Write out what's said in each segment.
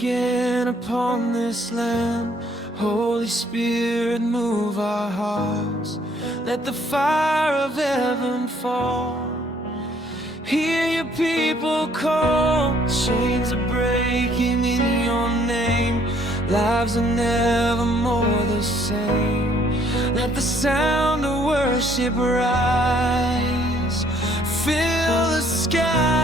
again upon this land. Holy Spirit, move our hearts. Let the fire of heaven fall. Hear your people call. Chains are breaking in your name. Lives are never more the same. Let the sound of worship rise. Fill the sky.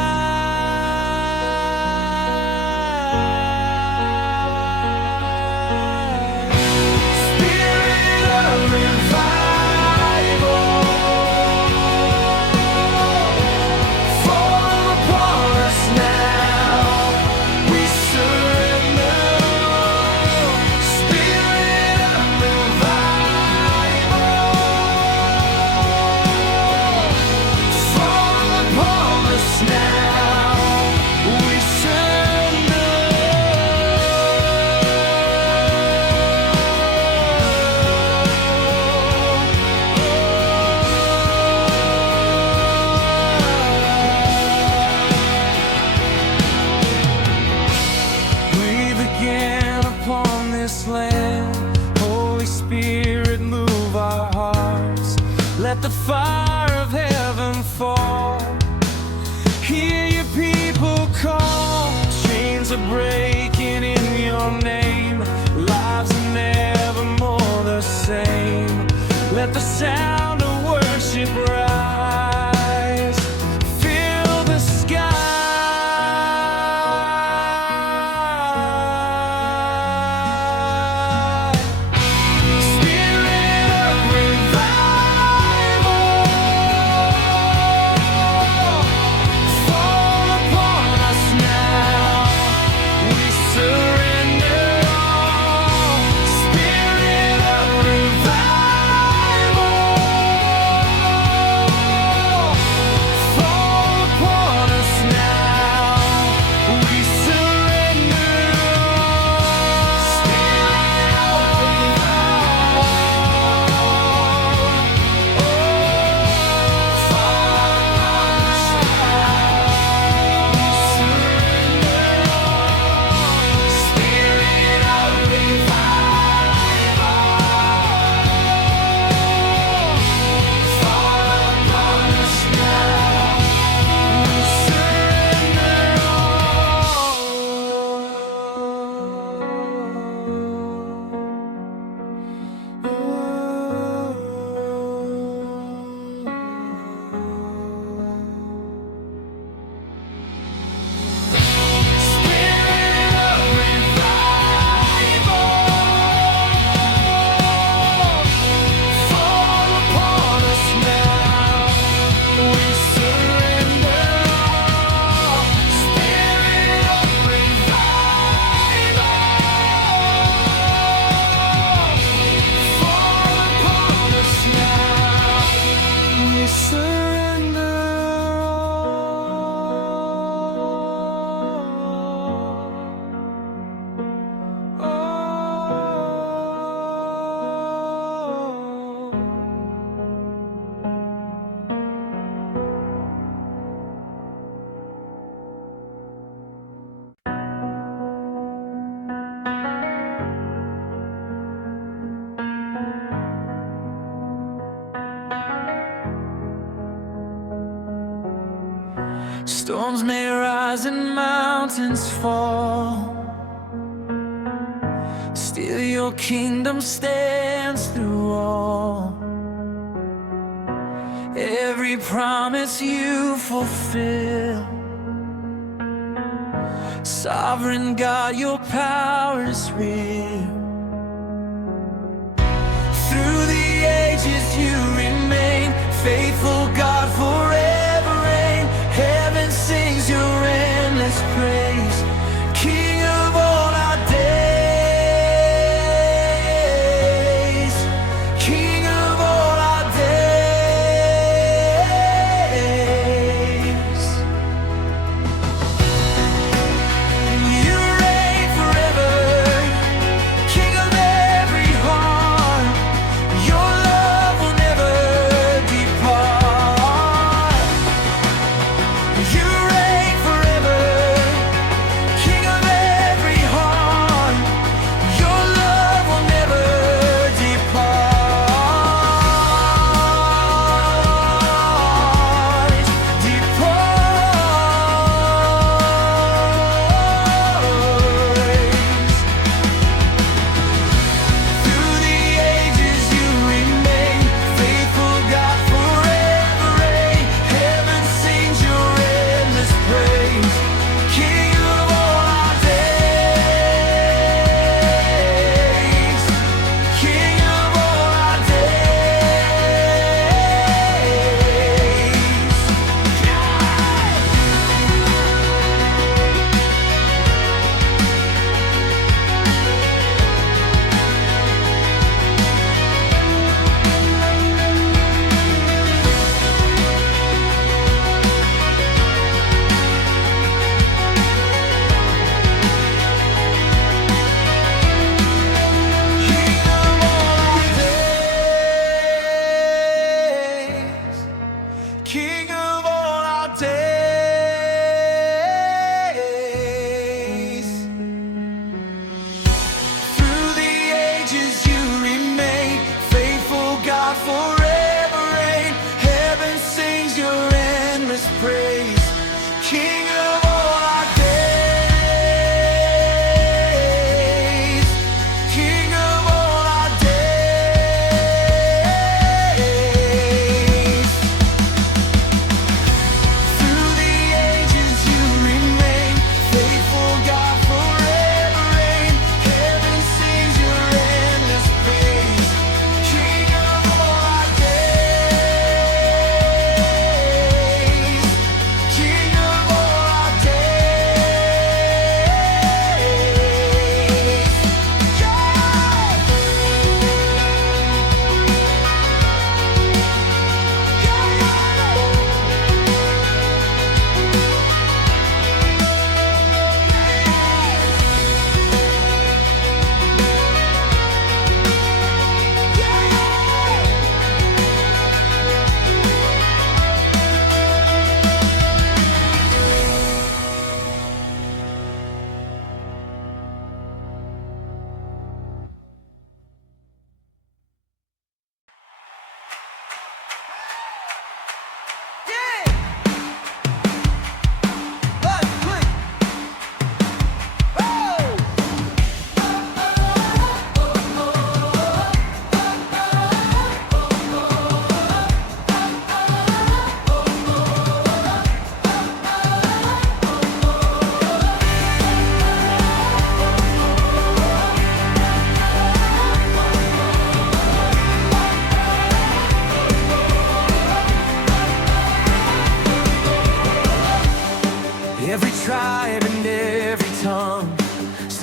Let the fire of heaven fall. Hear your people call. Chains are breaking in your name. Lives are never more the same. Let the sound of worship rise. Fill the sky. Storms may rise and mountains fall, still your kingdom stands through all. Every promise you fulfill. Sovereign God, your power is real. Through the ages you remain, faithful God, forever reign. Heaven sings your endless praise, King of all our days, King of all our days. You reign forever, King of every heart. Your love will never depart.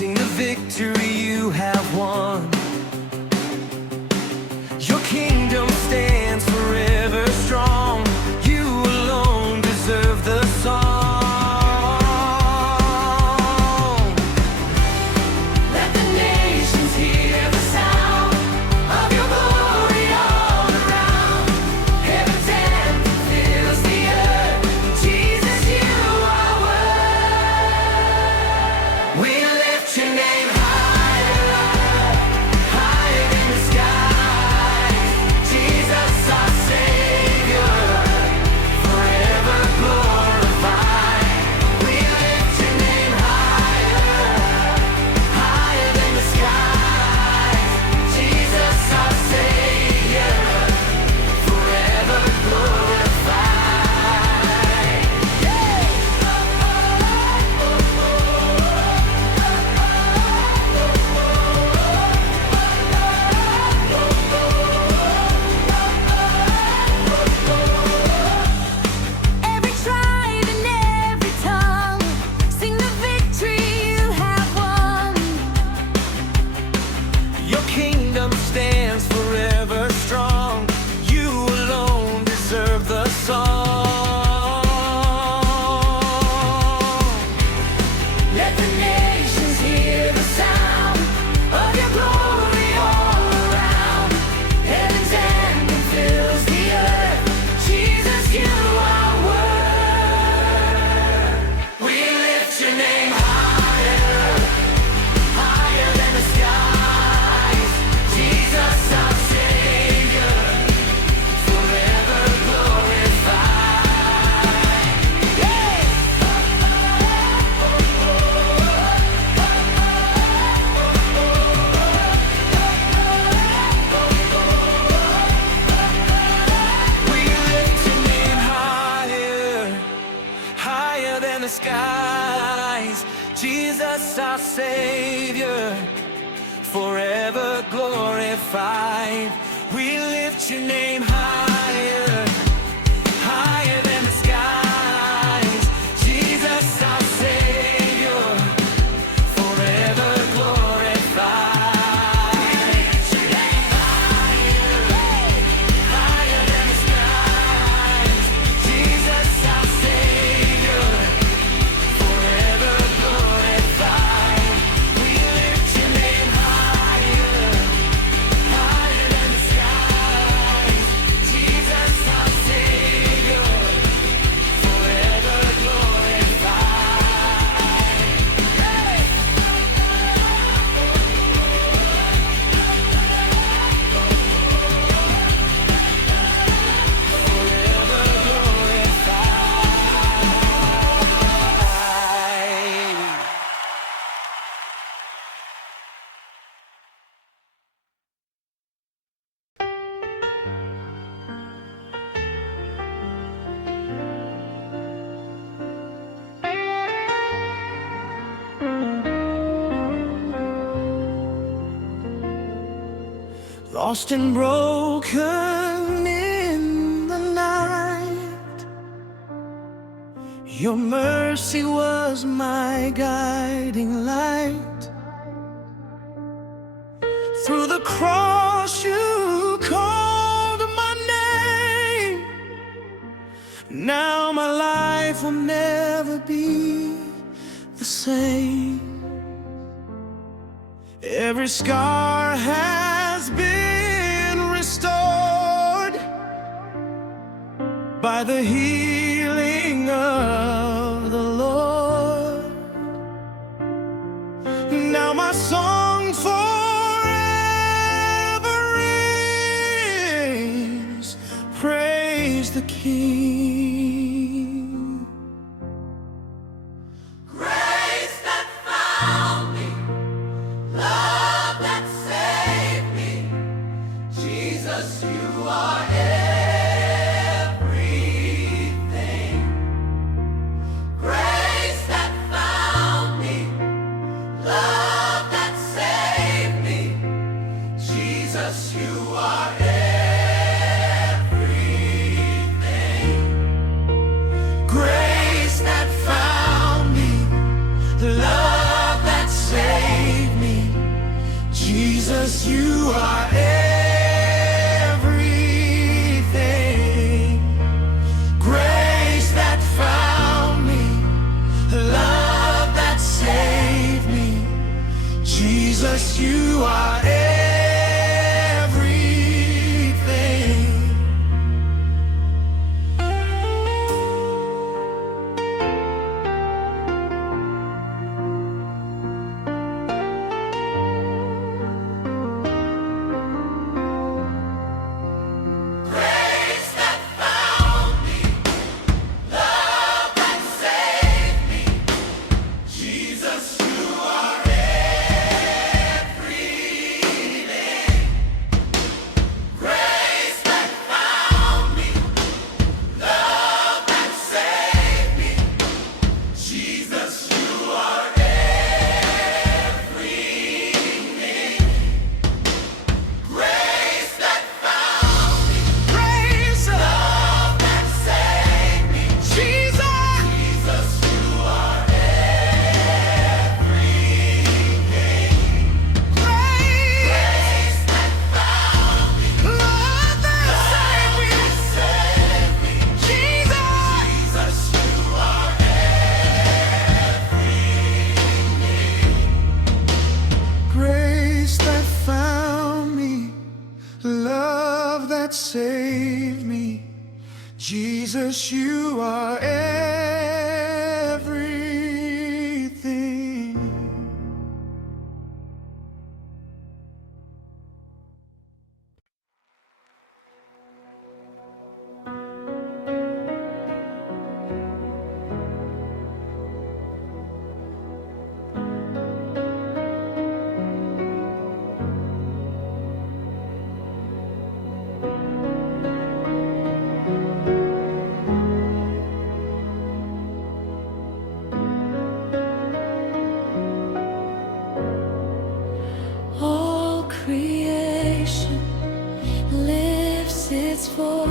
Sing the victory you have won. Your kingdom stands forever strong. You alone deserve the song. Let the nations hear the sound of your glory all around. Heaven's anthem fills the earth. Jesus, you are worthy. We lift your name higher, higher than the skies. Jesus, our Savior, forever glorified. We lift your name higher, higher than the skies. Jesus, our Savior, forever glorified. Every tribe and every tongue sing the victory you have won. Your kingdom stands forever strong. You alone deserve the song. Let the nations hear the sound of your glory all around. Heaven's anthem fills the earth. Jesus, you are worthy. We lift your name higher, higher than the skies. Jesus, our Savior, forever glorified. We lift your name higher, higher than the skies. Jesus, our Savior, forever glorified. We lift your name higher, higher than the skies. Jesus, our Savior, forever glorified. We lift your name higher, higher than the skies. Jesus, our Savior, forever glorified. We lift your name higher, higher than the skies. Jesus, our Savior, forever glorified. Lost and broken in the night, your mercy was my guiding light. Through the cross you called my name. Now my life will never be the same. Every scar has been restored by the healing of the Lord. Now my song forever rings, praise the King. Grace that found me, love that saved me. Jesus, you are everything. Grace that found me, love that saved me. Jesus, you are everything. Grace that found me, love that saved me. Jesus, you are everything. Grace that found me, love that saved me. Jesus, you are everything. Grace that found me, Praise the love that saved me. Jesus. Jesus, you are everything. Praise Grace that found me, love that saved me. saved me. Jesus. Jesus, you are Grace that found me, love that saved me. Jesus, you are everything. All creation lifts its voice